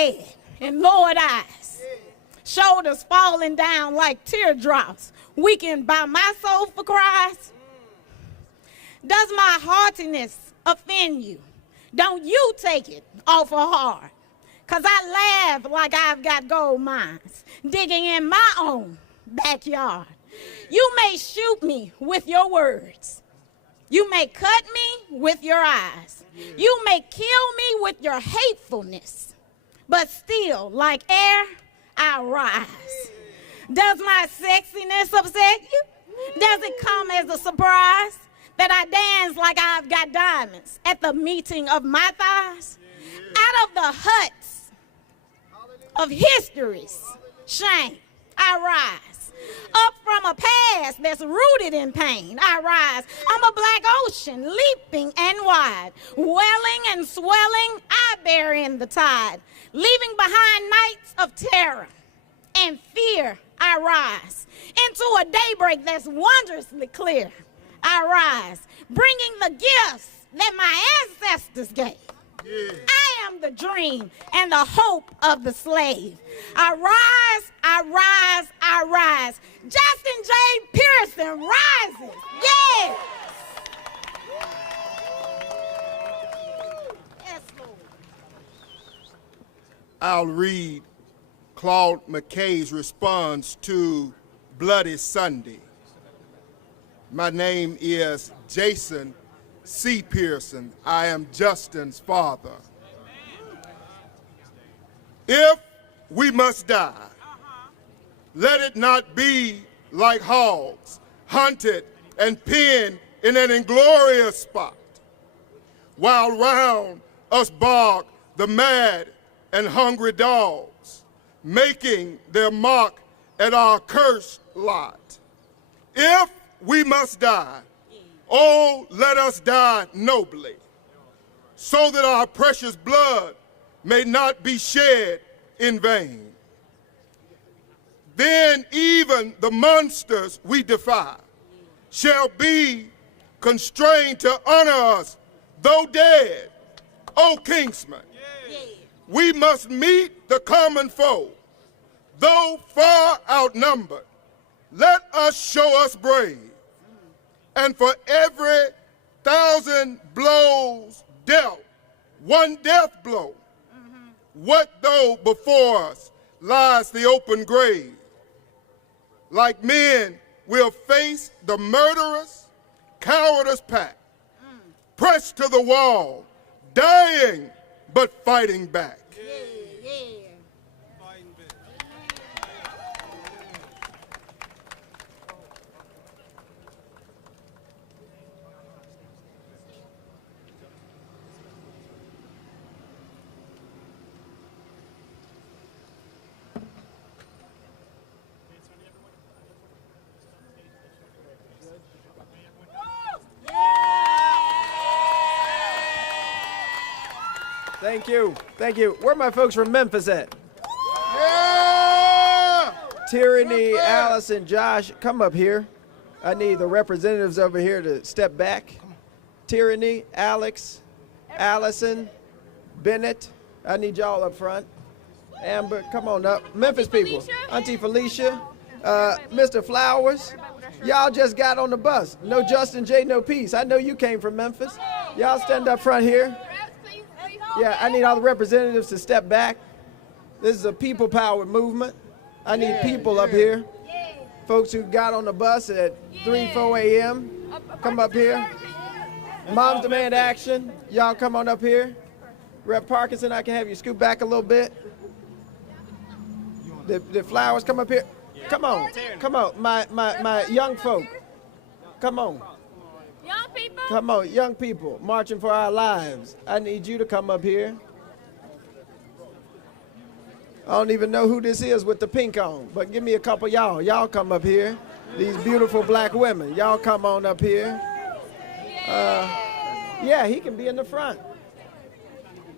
head and lowered eyes, shoulders falling down like teardrops, weakened by my soulful cries? Does my heartiness offend you? Don't you take it awful hard, 'cause I laugh like I've got gold mines digging in my own backyard. You may shoot me with your words. You may cut me with your eyes. You may kill me with your hatefulness, but still, like air, I rise. Does my sexiness upset you? Does it come as a surprise that I dance like I've got diamonds at the meeting of my thighs? Out of the huts of history's shame, I rise. Up from a past that's rooted in pain, I rise. I'm a black ocean, leaping and wide, welling and swelling, I bear in the tide. Leaving behind nights of terror and fear, I rise. Into a daybreak that's wondrously clear, I rise. Bringing the gifts that my ancestors gave. I am the dream and the hope of the slave. I rise, I rise, I rise. Justin J. Pearson rises. Yes. Yes, Lord. I'll read Claude McKay's response to Bloody Sunday. My name is Jason C. Pearson. I am Justin's father. If we must die, let it not be like hogs, hunted and pinned in an inglorious spot, while round us bark the mad and hungry dogs, making their mark at our cursed lot. If we must die, oh, let us die nobly, so that our precious blood may not be shed in vain. Then even the monsters we defy shall be constrained to honor us, though dead, O Kingsman. We must meet the common foe, though far outnumbered. Let us show us brave. And for every 1,000 blows dealt, one death blow. What though before us lies the open grave? Like men, we'll face the murderous, cowardice pack, pressed to the wall, dying but fighting back. Thank you. Thank you. Where are my folks from Memphis at? Yeah! Tyranny, Allison, Josh, come up here. I need the representatives over here to step back. Tyranny, Alex, Allison, Bennett. I need y'all up front. Amber, come on up. Memphis people. Auntie Felicia, Mr. Flowers. Y'all just got on the bus. No Justin J, no peace. I know you came from Memphis. Y'all stand up front here. Yeah, I need all the representatives to step back. This is a people power movement. I need people up here. Folks who got on the bus at 3, 4 a.m., come up here. Moms Demand Action, y'all come on up here. Rep Parkinson, I can have you scoot back a little bit. The Flowers, come up here. Come on, come on, my young folk. Come on. Young people? Come on, young people, marching for our lives. I need you to come up here. I don't even know who this is with the pink on, but give me a couple y'all. Y'all come up here. These beautiful black women. Y'all come on up here. Yeah, he can be in the front.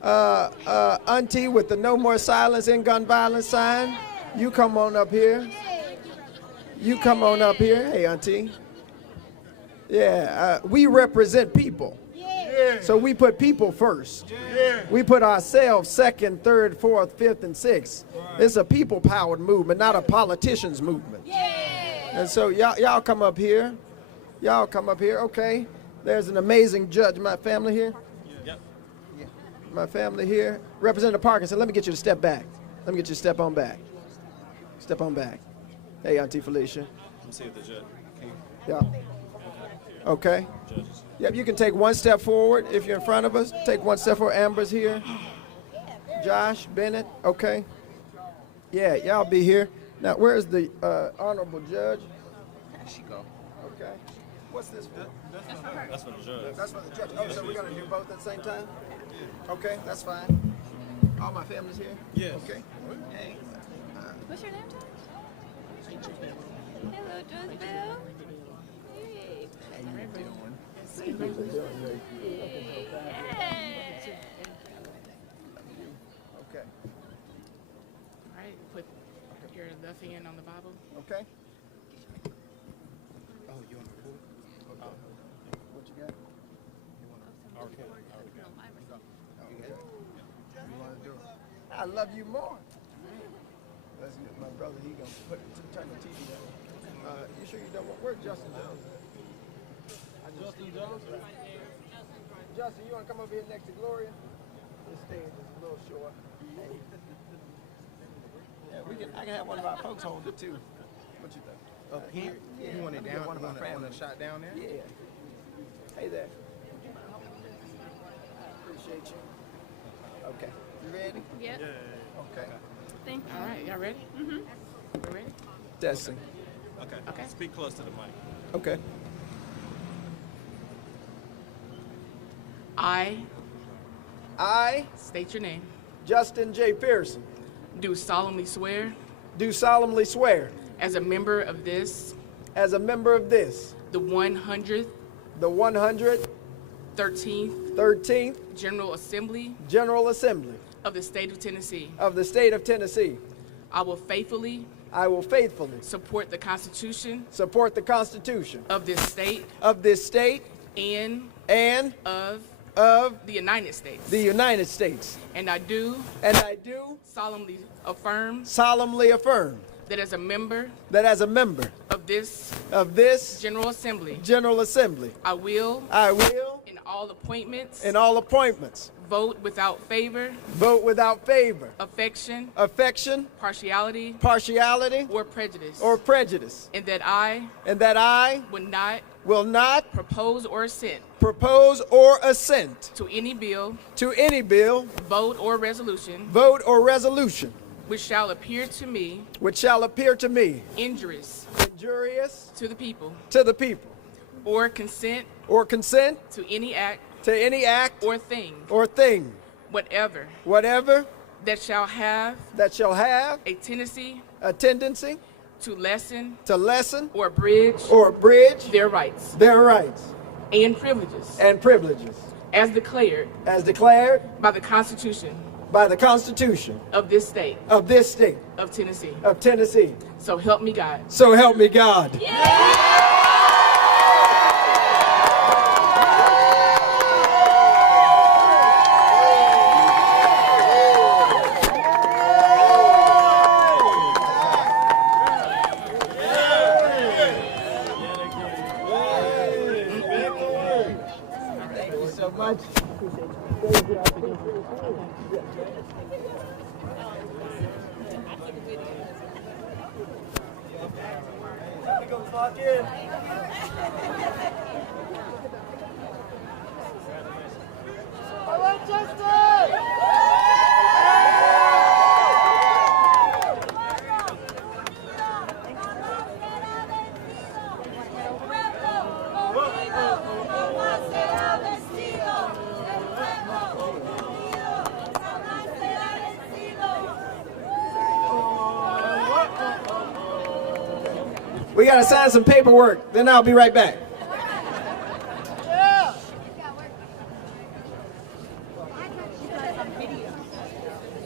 Auntie with the No More Silence in Gun Violence sign. You come on up here. You come on up here. Hey, Auntie. Yeah, we represent people. So we put people first. We put ourselves second, third, fourth, fifth, and sixth. It's a people-powered movement, not a politician's movement. And so y'all come up here. Y'all come up here. Okay. There's an amazing judge. My family here? Yep. My family here. Representative Parkinson, let me get you to step back. Let me get you to step on back. Step on back. Hey, Auntie Felicia. Let me see if the judge. Yeah. Okay. Yep, you can take one step forward if you're in front of us. Take one step forward. Amber's here. Josh, Bennett. Okay. Yeah, y'all be here. Now, where's the honorable judge? There she go. Okay. What's this for? That's for the judge. That's for the judge. Oh, so we're going to do both at the same time? Okay, that's fine. All my family's here? Yes. Okay. Hey. What's your name, Judge? Hello, Judge Bill. Hey. How you doing? Okay. All right, put your left hand on the Bible. Okay. Oh, you want to record? Okay. What you got? Okay. You want to do it? I love you more. That's good. My brother, he gonna turn the TV down. You sure you don't want? Where's Justin Jones? Justin Jones? Justin, you want to come over here next to Gloria? This stage is a little short. Yeah, I can have one of our folks hold it too. What you think? Up here? Yeah, You want it down? one of our family shot down there? Yeah. Hey there. Appreciate you. Okay. You ready? Yep. Okay. Thank you. All right, y'all ready? Mm-hmm. You ready? Testing. Okay. Okay. Speak close to the mic. Okay. I, State your name. Justin J. Pearson, Do solemnly swear, do solemnly swear, as a member of this, as a member of this, the 113th the 113th General Assembly General Assembly of the State of Tennessee. of the State of Tennessee, I will faithfully I will faithfully support the Constitution support the Constitution of this state of this state and and of of the United States. the United States. And I do And I do solemnly affirm solemnly affirm that as a member that as a member of this of this General Assembly, General Assembly, I will, I will, in all appointments, in all appointments, vote without favor, vote without favor, affection, affection, partiality, partiality, or prejudice, or prejudice, and that I and that I would not will not propose or assent propose or assent to any bill, to any bill, vote, or resolution vote, or resolution which shall appear to me which shall appear to me injurious injurious to the people, to the people, or consent or consent to any act to any act or thing, or whatever, whatever that shall have that shall have a tendency a tendency to lessen to lessen or abridge or abridge their rights their rights and privileges and privileges as declared as declared by the Constitution by the Constitution of this state of this state of Tennessee. of Tennessee. So help me God. So help me God. Thank you so much. We gotta sign some paperwork, then I'll be right back.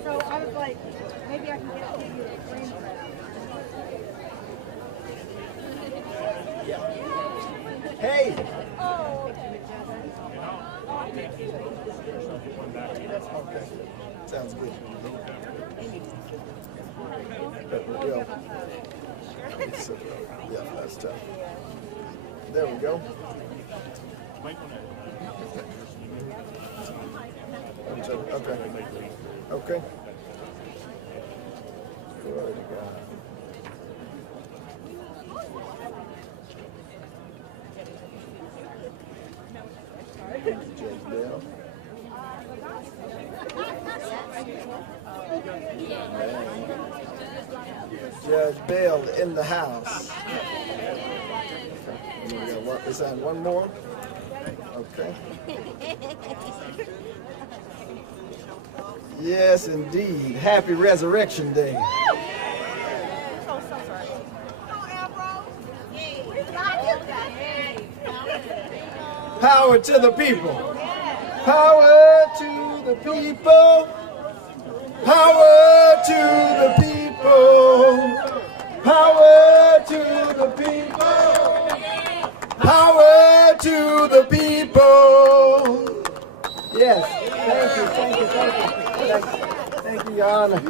So I was like, maybe I can get a video to frame for that. Hey, Oh, okay. Sounds good. Yeah, that's tough. There we go. Okay. Okay. Glory to God. Judge Bell. Judge Bell in the house. Is that one more? Okay. Yes, indeed. Happy Resurrection Day. Power to the people. Power to the people. Power to the people. Power to the people. Power to the people. Yes. Thank you. Thank you, Your Honor.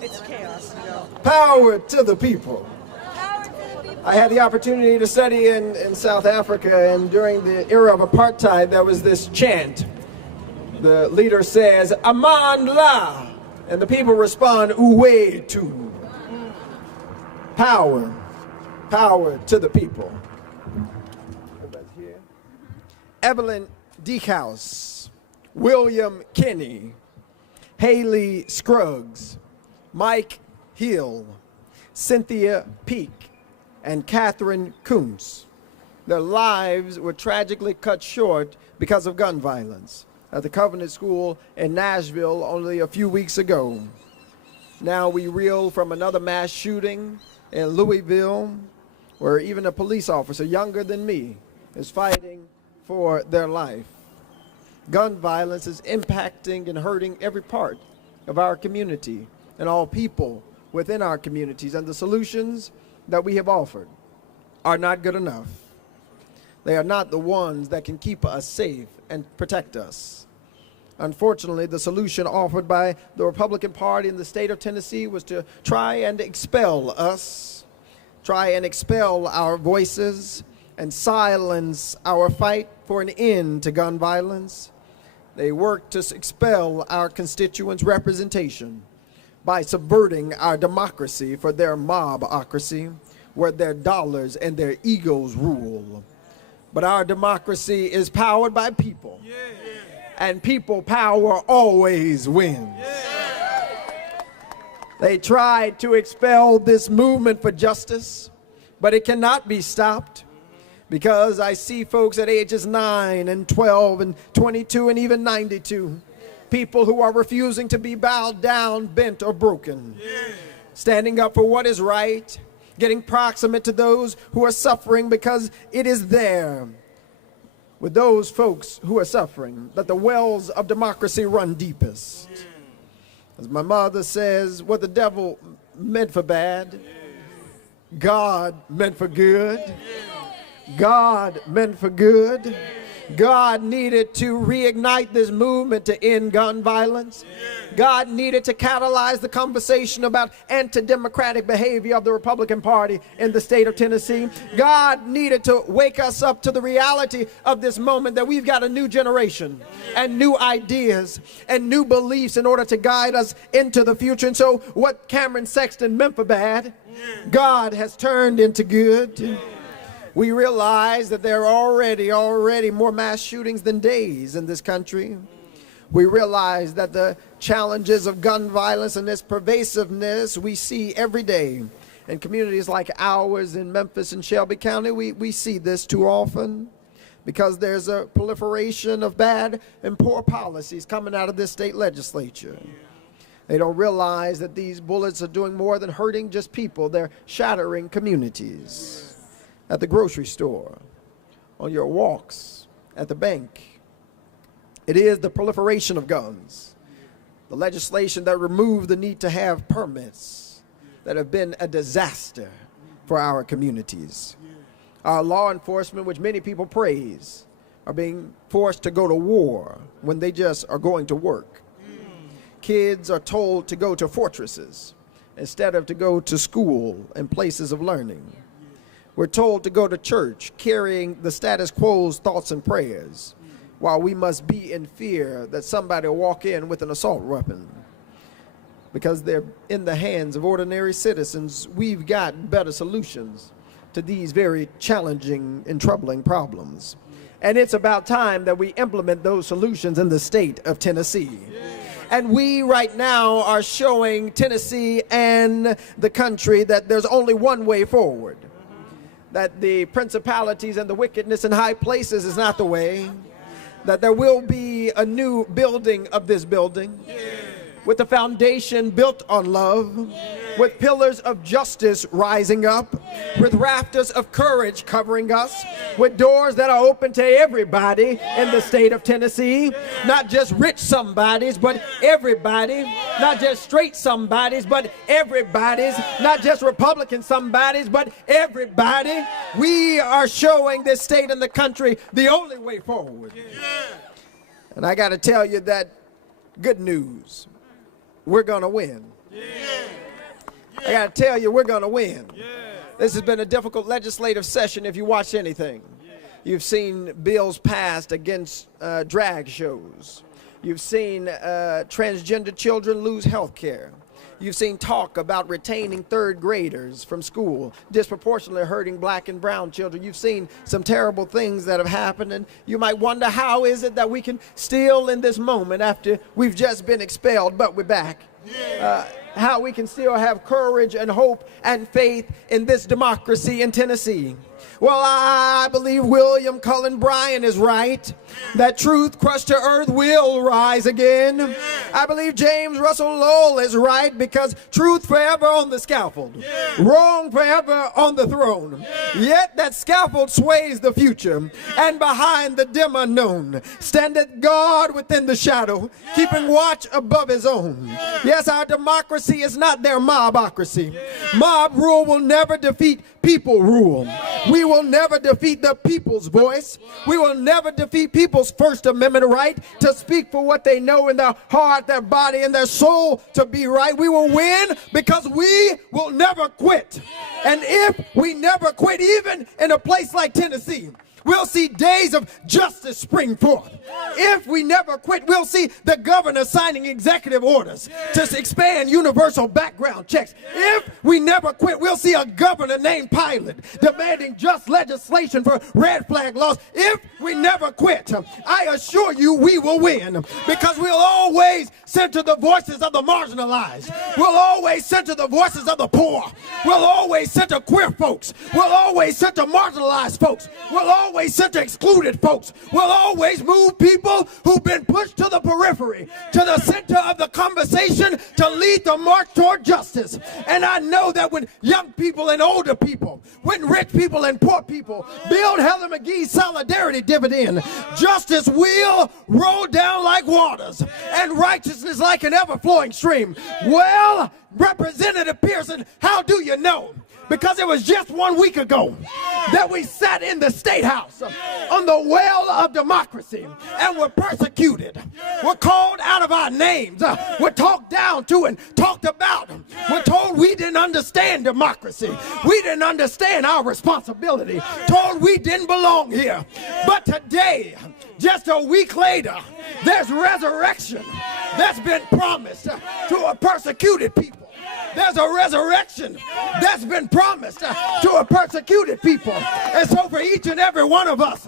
It's chaos, you know. Power to the people. I had the opportunity to study in South Africa, and during the era of apartheid, there was this chant. The leader says, Amandla, and the people respond, Uwe tu. Power to the people. Evelyn Deekhouse, William Kinney, Haley Scruggs, Mike Hill, Cynthia Peak, and Catherine Kuntz. Their lives were tragically cut short because of gun violence at the Covenant School in Nashville only a few weeks ago. Now we reel from another mass shooting in Louisville, where even a police officer younger than me is fighting for their life. Gun violence is impacting and hurting every part of our community and all people within our communities, and the solutions that we have offered are not good enough. They are not the ones that can keep us safe and protect us. Unfortunately, the solution offered by the Republican Party in the state of Tennessee was to try and expel us, try and expel our voices, and silence our fight for an end to gun violence. They worked to expel our constituents' representation by subverting our democracy for their mobocracy, where their dollars and their egos rule. But our democracy is powered by people, and people power always wins. They tried to expel this movement for justice, but it cannot be stopped, because I see folks at ages 9 and 12 and 22 and even 92, people who are refusing to be bowed down, bent, or broken, standing up for what is right, getting proximate to those who are suffering, because it is there with those folks who are suffering that the wells of democracy run deepest. As my mother says, what the devil meant for bad, God meant for good. God meant for good. God needed to reignite this movement to end gun violence. God needed to catalyze the conversation about anti-democratic behavior of the Republican Party in the state of Tennessee. God needed to wake us up to the reality of this moment, that we've got a new generation and new ideas and new beliefs in order to guide us into the future. And so what Cameron Sexton meant for bad, God has turned into good. We realize that there are already more mass shootings than days in this country. We realize that the challenges of gun violence and its pervasiveness we see every day. In communities like ours in Memphis and Shelby County, we see this too often, because there's a proliferation of bad and poor policies coming out of this state legislature. They don't realize that these bullets are doing more than hurting just people. They're shattering communities. At the grocery store, on your walks, at the bank. It is the proliferation of guns, the legislation that removed the need to have permits, that have been a disaster for our communities. Our law enforcement, which many people praise, are being forced to go to war when they just are going to work. Kids are told to go to fortresses instead of to go to school and places of learning. We're told to go to church carrying the status quo's thoughts and prayers, while we must be in fear that somebody will walk in with an assault weapon. Because they're in the hands of ordinary citizens, we've got better solutions to these very challenging and troubling problems. And it's about time that we implement those solutions in the state of Tennessee. And we right now are showing Tennessee and the country that there's only one way forward. That the principalities and the wickedness in high places is not the way. That there will be a new building of this building. With the foundation built on love, with pillars of justice rising up, with rafters of courage covering us, with doors that are open to everybody in the state of Tennessee, not just rich somebodies, but everybody, not just straight somebodies, but everybody's, not just Republican somebodies, but everybody. We are showing this state and the country the only way forward. And I got to tell you that good news. We're going to win. I got to tell you, we're going to win. This has been a difficult legislative session if you watch anything. You've seen bills passed against drag shows. You've seen transgender children lose health care. You've seen talk about retaining third graders from school, disproportionately hurting black and brown children. You've seen some terrible things that have happened, and you might wonder, how is it that we can still in this moment, after we've just been expelled, but we're back? How we can still have courage and hope and faith in this democracy in Tennessee. Well, I believe William Cullen Bryant is right, that truth crushed to earth will rise again. I believe James Russell Lowell is right, because truth forever on the scaffold, wrong forever on the throne. Yet that scaffold sways the future, and behind the dim unknown standeth God within the shadow, keeping watch above his own. Yes, our democracy is not their mobocracy. Mob rule will never defeat people rule. We will never defeat the people's voice. We will never defeat people's First Amendment right to speak for what they know in their heart, their body, and their soul to be right. We will win because we will never quit. And if we never quit, even in a place like Tennessee, we'll see days of justice spring forth. If we never quit, we'll see the governor signing executive orders to expand universal background checks. If we never quit, we'll see a governor named Pilot demanding just legislation for red flag laws. If we never quit, I assure you we will win, because we'll always center the voices of the marginalized. We'll always center the voices of the poor. We'll always center queer folks. We'll always center marginalized folks. We'll always center excluded folks. We'll always move people who've been pushed to the periphery, to the center of the conversation, to lead the march toward justice. And I know that when young people and older people, when rich people and poor people build Helen McGee's solidarity dividend, justice will roll down like waters and righteousness like an ever-flowing stream. Well, Representative Pearson, how do you know? Because it was just 1 week ago that we sat in the State House on the well of democracy and were persecuted. We're called out of our names. We're talked down to and talked about. We're told we didn't understand democracy. We didn't understand our responsibility. Told we didn't belong here. But today, just a week later, there's resurrection that's been promised to a persecuted people. There's a resurrection that's been promised to a persecuted people. And so for each and every one of us,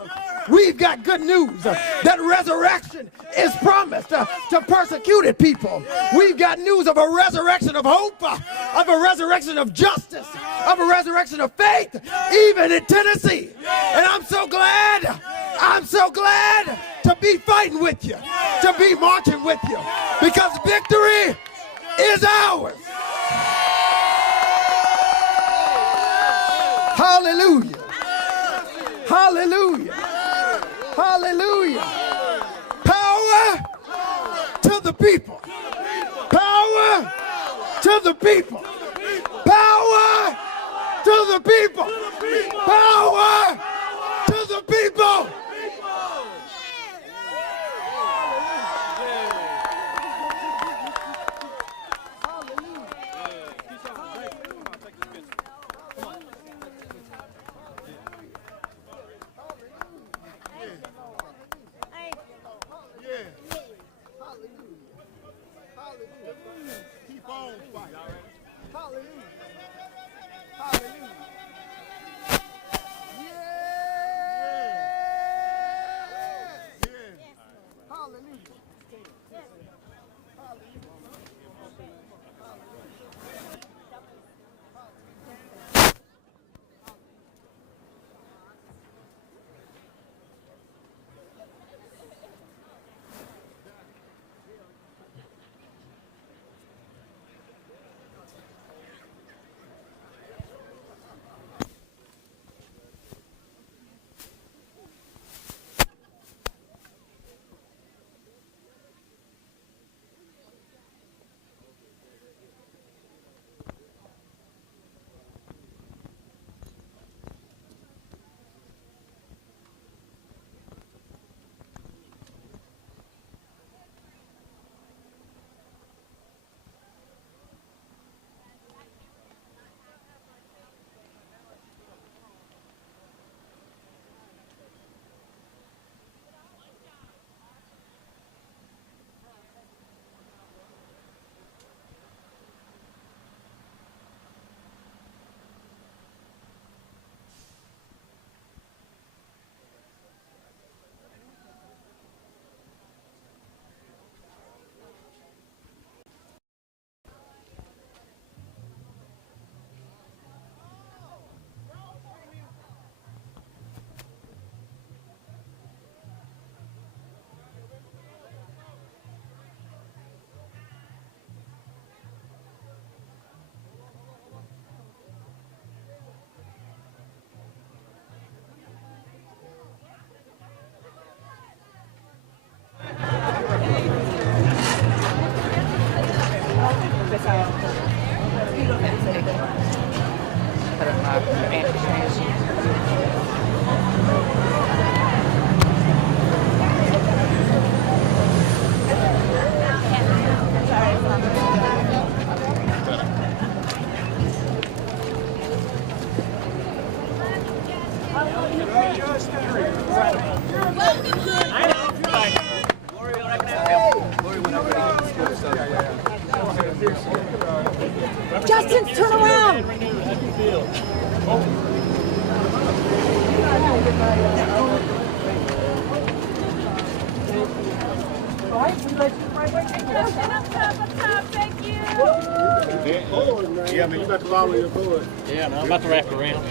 we've got good news. That resurrection is promised to persecuted people. We've got news of a resurrection of hope, of a resurrection of justice, of a resurrection of faith, even in Tennessee. And I'm so glad to be fighting with you, to be marching with you, because victory is ours. Hallelujah. Hallelujah. Hallelujah. Power to the people. Power to the people. Power To the people. Power to the people. Keep on fighting. Hallelujah. Hallelujah. Justin, turn around. Yeah, man, you got to follow your board. Yeah, man, I'm about to wrap around.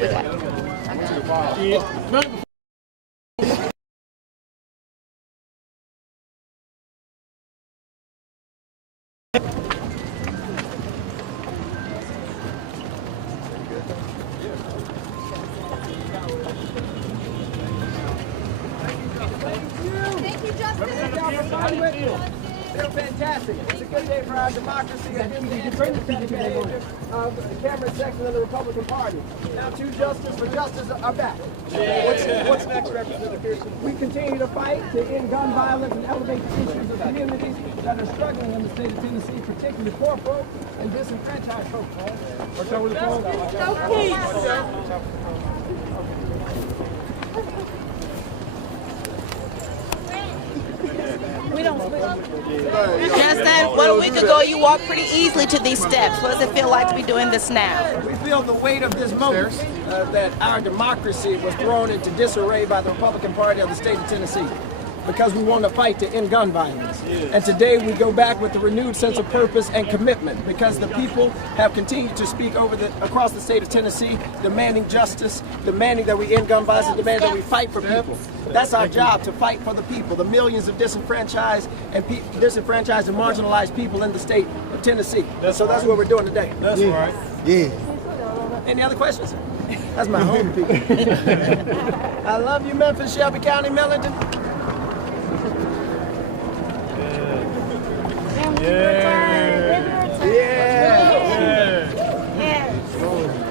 Thank you, Justin. They're fantastic. It's a good day for our democracy and behavior of the Cameron section of the Republican Party. Now, two justices for justice are back. What's next, Representative Pearson? We continue to fight to end gun violence and elevate the issues of communities that are struggling in the state of Tennessee, particularly poor folks and disenfranchised folks. What's over the phone? Justin, a week ago you walked pretty easily to these steps. What does it feel like to be doing this now? We feel the weight of this moment that our democracy was thrown into disarray by the Republican Party of the state of Tennessee because we want to fight to end gun violence. And today we go back with a renewed sense of purpose and commitment because the people have continued to speak across the state of Tennessee, demanding justice, demanding that we end gun violence, and demanding that we fight for people. That's our job, to fight for the people, the millions of disenfranchised and marginalized people in the state of Tennessee. So that's what we're doing today. That's right. Yeah. Any other questions? That's my home people. I love you, Memphis, Shelby County, Millington. Yeah. Yeah.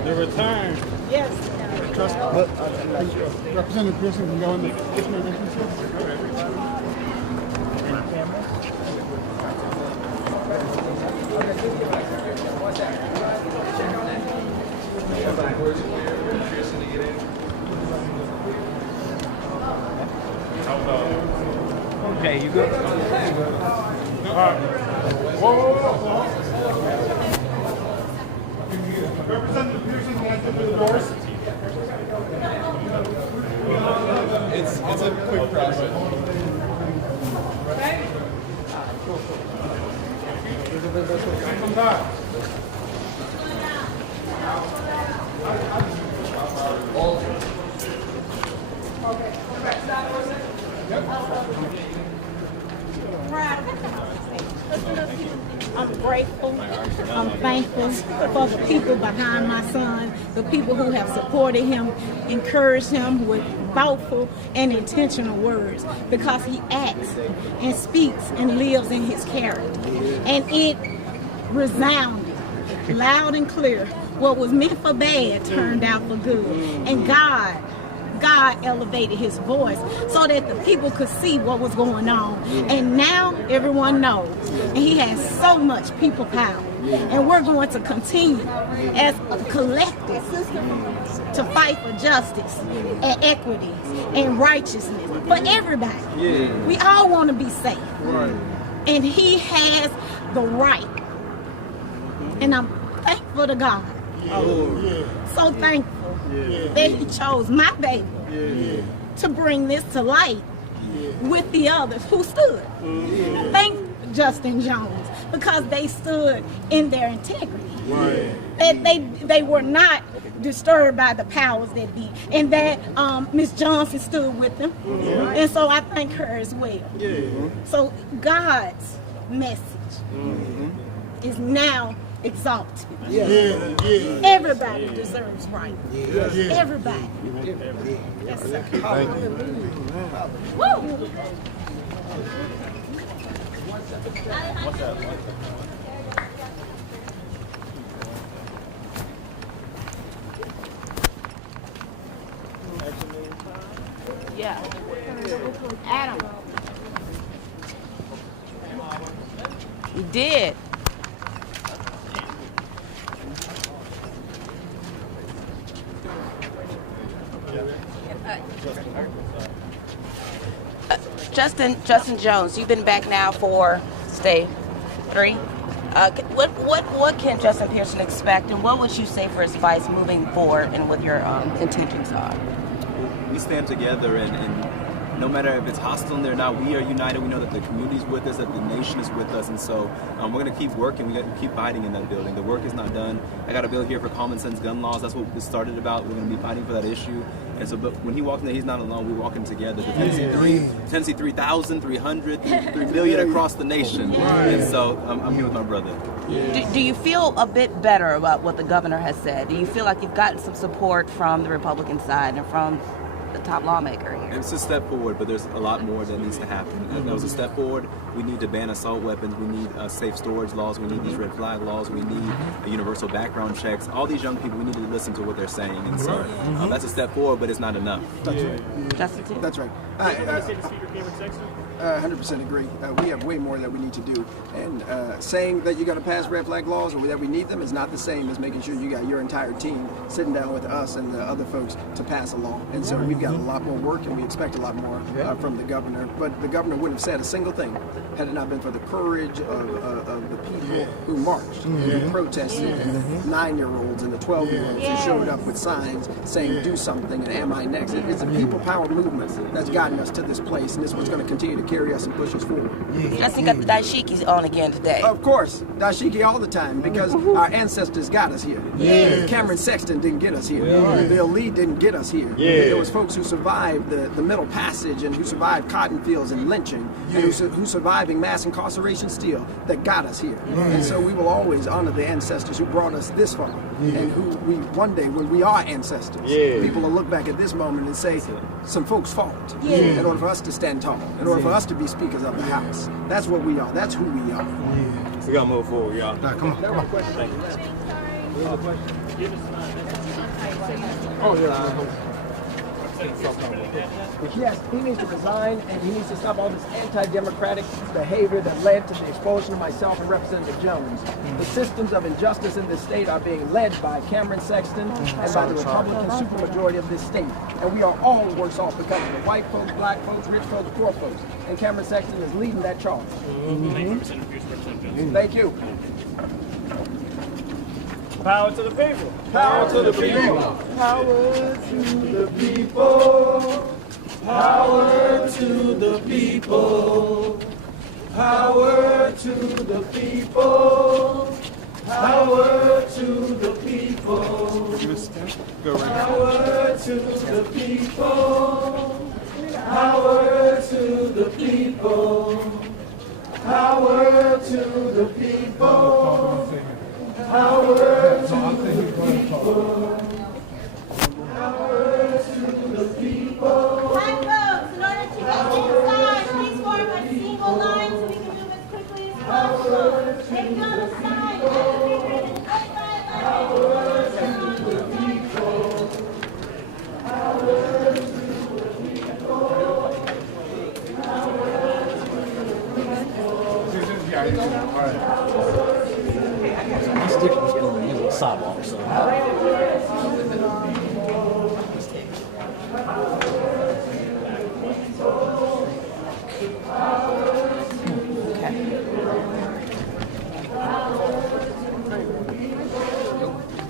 The return. Representative Pearson can go in the entrance. Okay, you good? Representative Pearson, can I come to the doors? It's a quick process. Come back. I'm grateful. I'm thankful for the people behind my son, the people who have supported him, encouraged him with thoughtful and intentional words, because he acts and speaks and lives in his character. And it resounded loud and clear. What was meant for bad turned out for good. And God elevated his voice so that the people could see what was going on. And now everyone knows. And he has so much people power. And we're going to continue as a collective to fight for justice and equity and righteousness for everybody. We all want to be safe. And he has the right. And I'm thankful to God. So thankful that he chose my baby to bring this to light with the others who stood. Thank Justin Jones, because they stood in their integrity. They were not disturbed by the powers that be, and that Ms. Johnson stood with them, and so I thank her as well. So God's message is now exalted. Everybody deserves right. Everybody. Yes, sir. Woo! What's up? Yeah. Adam. You did. Justin Jones, you've been back now for, stay, 3. What can Justin Pearson expect, and what would you say for his advice moving forward and what your intentions are? We stand together, and no matter if it's hostile in there or not, we are united. We know that the community's with us, that the nation is with us, and so we're going to keep working. We got to keep fighting in that building. The work is not done. I got a bill here for common sense gun laws. That's what this started about. We're going to be fighting for that issue. And so, but when he walks in there, he's not alone. We're walking together. The Tennessee 3,000, 300, 3 million across the nation. And so I'm here with my brother. Do you feel a bit better about what the governor has said? Do you feel like you've gotten some support from the Republican side and from the top lawmaker here? It's a step forward, but there's a lot more that needs to happen. That was a step forward. We need to ban assault weapons. We need safe storage laws. We need these red flag laws. We need universal background checks. All these young people, we need to listen to what they're saying. And so that's a step forward, but it's not enough. That's right. That's right. 100% agree. We have way more that we need to do. And saying that you got to pass red flag laws or that we need them is not the same as making sure you got your entire team sitting down with us and the other folks to pass a law. And so we've got a lot more work, and we expect a lot more from the governor. But the governor wouldn't have said a single thing had it not been for the courage of the people who marched, who protested, 9-year-olds and the 12-year-olds who showed up with signs saying do something and am I next. It's a people power movement that's gotten us to this place, and this is what's going to continue to carry us and push us forward. Justin got the dashikis on again today. Of course, dashiki all the time, because our ancestors got us here. Cameron Sexton didn't get us here. Bill Lee didn't get us here. There was folks who survived the Middle Passage and who survived cotton fields and lynching and who surviving mass incarceration still that got us here. And so we will always honor the ancestors who brought us this far, and who we one day, when we are ancestors, people will look back at this moment and say some folks fought in order for us to stand tall, in order for us to be speakers of the house. That's what we are. That's who we are. We gotta move forward, y'all. Come on. Thank you. Oh, yeah. Yes, he needs to resign, and he needs to stop all this anti-democratic behavior that led to the expulsion of myself and Representative Jones. The systems of injustice in this state are being led by Cameron Sexton and by the Republican supermajority of this state. And we are all worse off because of the white folks, black folks, rich folks, poor folks. And Cameron Sexton is leading that charge. Thank you. Power to the people. Power to the people. Power to the people. Power to the people. Power to the people. Power to the people. Power to the people. Power to the people. Power to the people. Power to the people. Power to the people. Black folks, in order to get inside, please form a single line so we can move as quickly as possible. Take down the sign, and Power to the people. Power to the people. These stickers going in the sidewalk, so.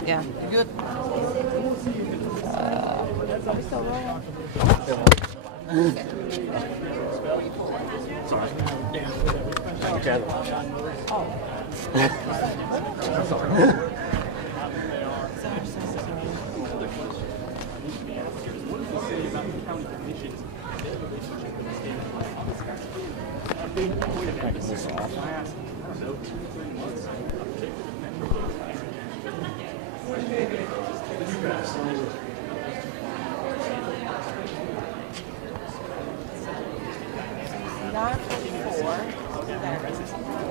Yeah, you good? Sorry. Yeah. Okay.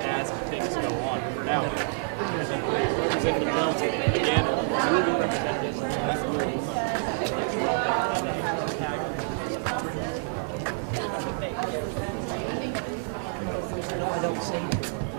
As things go on for now. Representative Jones again. I don't see.